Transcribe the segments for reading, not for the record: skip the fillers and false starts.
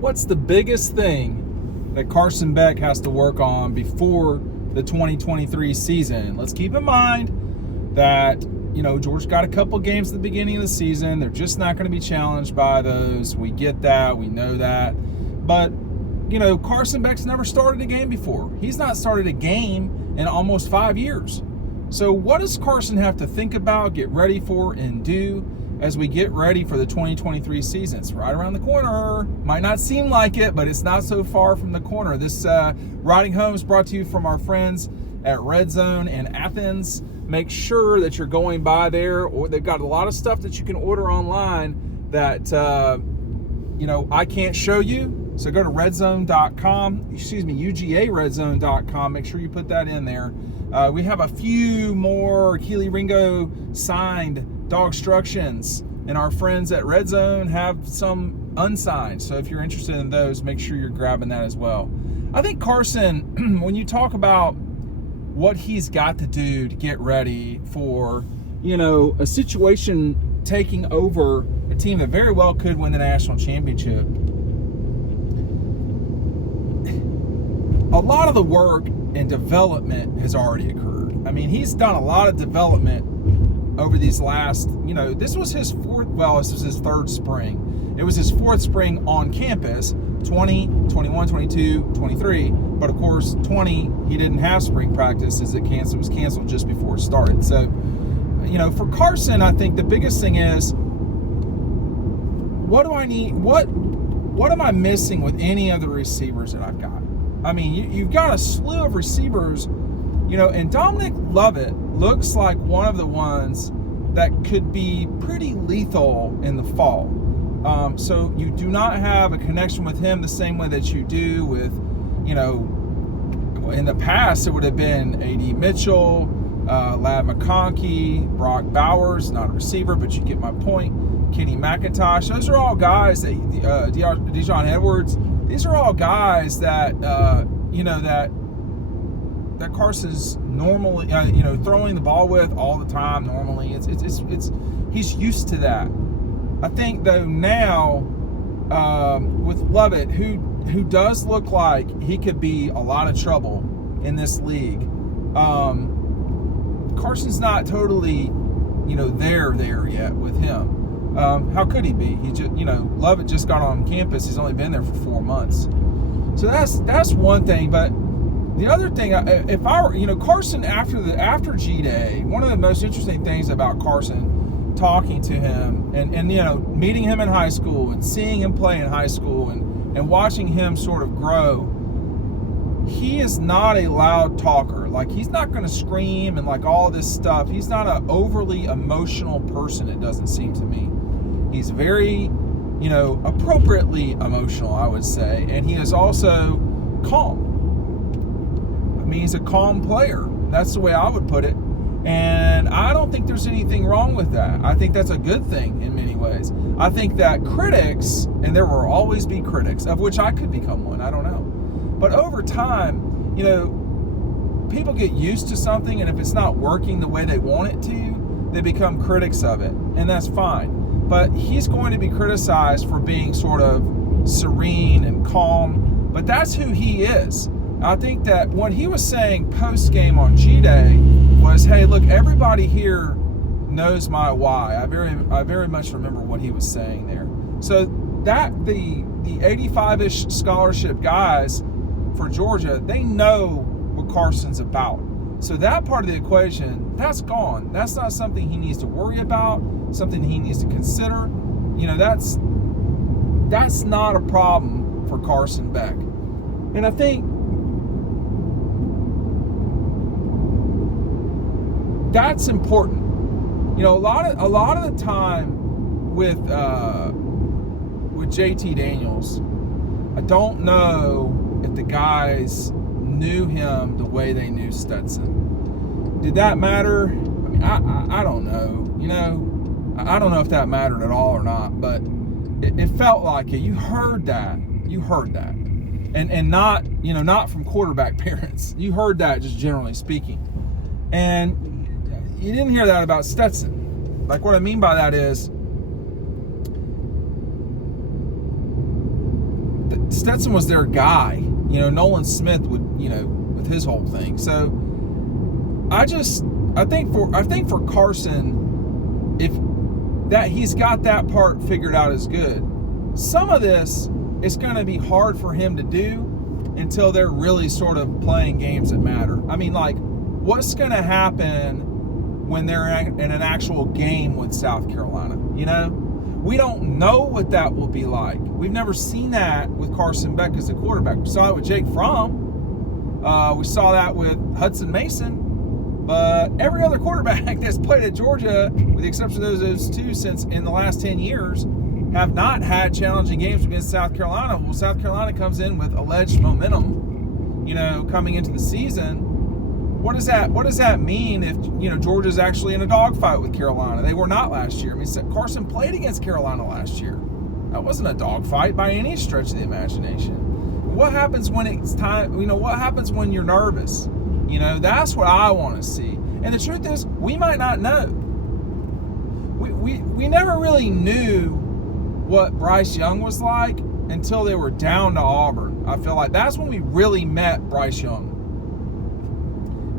What's the biggest thing that Carson Beck has to work on before the 2023 season? Let's keep in mind that, Georgia got a couple games at the beginning of the season. They're just not going to be challenged by those. We get that. We know that. But, Carson Beck's never started a game before. He's not started a game in almost 5 years. So what does Carson have to think about, get ready for, and do as we get ready for the 2023 season? It's right around the corner. Might not seem like it, but it's not so far from the corner. This Riding Home is brought to you from our friends at Red Zone in Athens. Make sure that you're going by there, or they've got a lot of stuff that you can order online that, I can't show you. So go to redzone.com, UGAredzone.com. Make sure you put that in there. We have a few more Kelee, Ringo signed DAWGSTRUCTIONs, and our friends at Red Zone have some unsigned. So if you're interested in those, make sure you're grabbing that as well. I think Carson, when you talk about what he's got to do to get ready for, a situation taking over a team that very well could win the national championship, a lot of the work and development has already occurred. I mean, he's done a lot of development over these last, this was his third spring. It was his fourth spring on campus, 20, 21, 22, 23. But of course, 20, he didn't have spring practice as it was canceled just before it started. So, for Carson, I think the biggest thing is, what do I need? What am I missing with any of the receivers that I've got? I mean, you've got a slew of receivers, and Dominic Lovett looks like one of the ones that could be pretty lethal in the fall. So you do not have a connection with him the same way that you do with, in the past it would have been A.D. Mitchell, Ladd McConkey, Brock Bowers, not a receiver, but you get my point. Kenny McIntosh. Those are all guys that Dijon Edwards. These are all guys that that Carson's normally throwing the ball with all the time. Normally, it's he's used to that. I think though now with Lovett, who does look like he could be a lot of trouble in this league. Carson's not totally there yet with him. How could he be? He just, Lovett just got on campus. He's only been there for 4 months. So that's one thing. But the other thing, if I were, Carson after G-Day, one of the most interesting things about Carson, talking to him and meeting him in high school and seeing him play in high school and watching him sort of grow, he is not a loud talker. Like, he's not going to scream and like all this stuff. He's not an overly emotional person, it doesn't seem to me. He's very, appropriately emotional, I would say. And he is also calm. I mean, he's a calm player. That's the way I would put it. And I don't think there's anything wrong with that. I think that's a good thing in many ways. I think that critics, and there will always be critics, of which I could become one, I don't know. But over time, people get used to something, and if it's not working the way they want it to, they become critics of it, and that's fine. But he's going to be criticized for being sort of serene and calm, but that's who he is. I think that what he was saying post-game on G-Day was, hey, look, everybody here knows my why. I very much remember what he was saying there. So that the 85-ish scholarship guys for Georgia, they know what Carson's about. So that part of the equation, that's gone. That's not something he needs to worry about, something he needs to consider. That's not a problem for Carson Beck. And I think that's important. A lot of the time with JT Daniels, I don't know if the guys knew him the way they knew Stetson. Did that matter? I mean, I don't know. I don't know if that mattered at all or not, but it felt like it. You heard that, and not not from quarterback parents. You heard that just generally speaking, and you didn't hear that about Stetson. Like, what I mean by that is Stetson was their guy. Nolan Smith would, with his whole thing. So I think for Carson, if that he's got that part figured out is good. Some of this is going to be hard for him to do until they're really sort of playing games that matter. I mean, like, what's going to happen when they're in an actual game with South Carolina? We don't know what that will be like. We've never seen that with Carson Beck as a quarterback. We saw it with Jake Fromm. We saw that with Hudson Mason. But every other quarterback that's played at Georgia, with the exception of those two since in the last 10 years, have not had challenging games against South Carolina. Well, South Carolina comes in with alleged momentum, coming into the season. What does that mean if, Georgia's actually in a dogfight with Carolina? They were not last year. I mean, Carson played against Carolina last year. That wasn't a dogfight by any stretch of the imagination. What happens when it's time, what happens when you're nervous? That's what I want to see. And the truth is, we might not know. We never really knew what Bryce Young was like until they were down to Auburn. I feel like that's when we really met Bryce Young.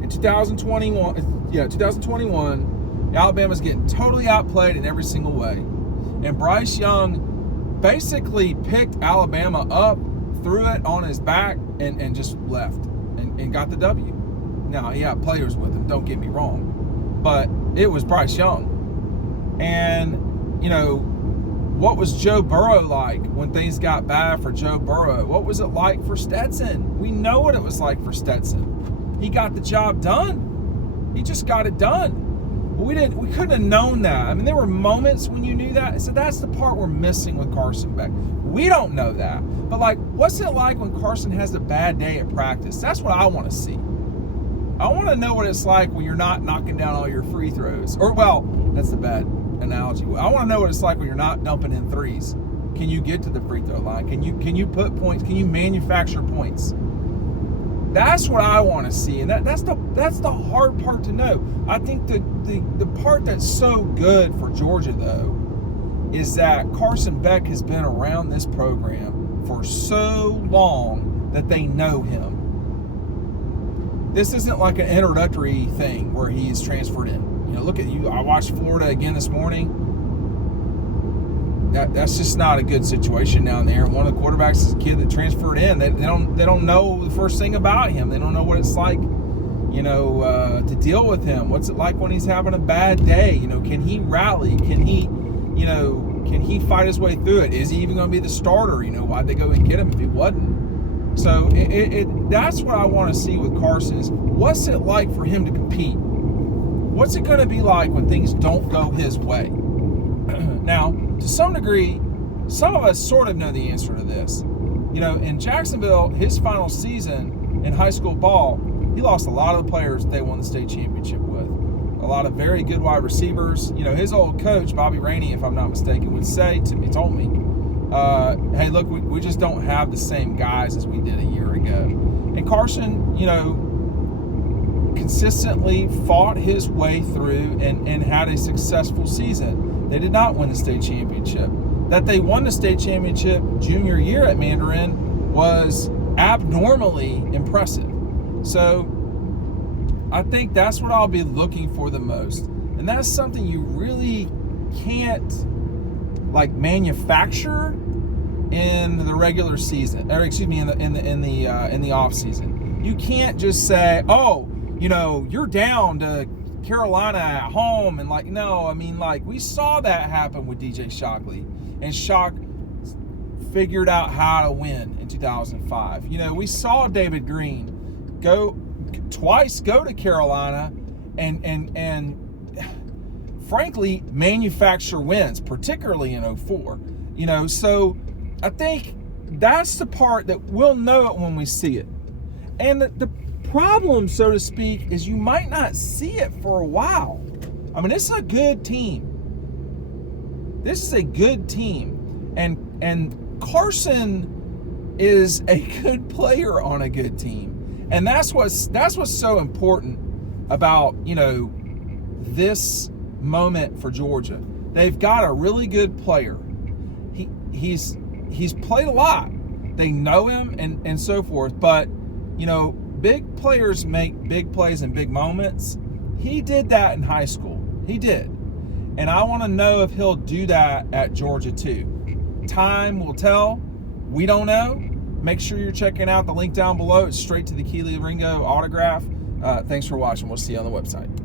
In 2021, Alabama's getting totally outplayed in every single way. And Bryce Young basically picked Alabama up, threw it on his back, and just left and got the W. Now, he had players with him, don't get me wrong. But it was Bryce Young. And, what was Joe Burrow like when things got bad for Joe Burrow? What was it like for Stetson? We know what it was like for Stetson. He got the job done. He just got it done. But we couldn't have known that. I mean, there were moments when you knew that. So that's the part we're missing with Carson Beck. We don't know that. But, what's it like when Carson has a bad day at practice? That's what I want to see. I want to know what it's like when you're not knocking down all your free throws. Or, well, that's the bad analogy. I want to know what it's like when you're not dumping in threes. Can you get to the free throw line? Can you put points? Can you manufacture points? That's what I want to see, and that's the hard part to know. I think the part that's so good for Georgia, though, is that Carson Beck has been around this program for so long that they know him. This isn't like an introductory thing where he's transferred in. Look at you. I watched Florida again this morning. That's just not a good situation down there. One of the quarterbacks is a kid that transferred in. They don't know the first thing about him. They don't know what it's like, to deal with him. What's it like when he's having a bad day? Can he rally? Can he fight his way through it? Is he even going to be the starter? Why'd they go and get him if he wasn't? So that's what I want to see with Carson is what's it like for him to compete? What's it going to be like when things don't go his way? Now, to some degree, some of us sort of know the answer to this. In Jacksonville, his final season in high school ball, he lost a lot of the players they won the state championship with. A lot of very good wide receivers. His old coach, Bobby Rainey, if I'm not mistaken, would say to me, told me, hey, look, we just don't have the same guys as we did a year ago. And Carson, consistently fought his way through and had a successful season. They did not win the state championship. That they won the state championship junior year at Mandarin was abnormally impressive. So I think that's what I'll be looking for the most. And that's something you really can't manufacture in the regular season, or excuse me, in the off season. You can't just say, oh, you're down to Carolina at home, and no, I mean, we saw that happen with DJ Shockley, and Shock figured out how to win in 2005. We saw David Green go to Carolina and frankly manufacture wins, particularly in 04. So I think that's the part that we'll know it when we see it. And the problem, so to speak, is you might not see it for a while. I mean, this is a good team. And Carson is a good player on a good team. And that's what's so important about, this moment for Georgia. They've got a really good player. He's played a lot. they know him and so forth. But, you know, big players make big plays in big moments. He did that in high school. He did. And I want to know if he'll do that at Georgia too. Time will tell. We don't know. Make sure you're checking out the link down below. It's straight to the Kelee Ringo autograph. Thanks for watching. We'll see you on the website.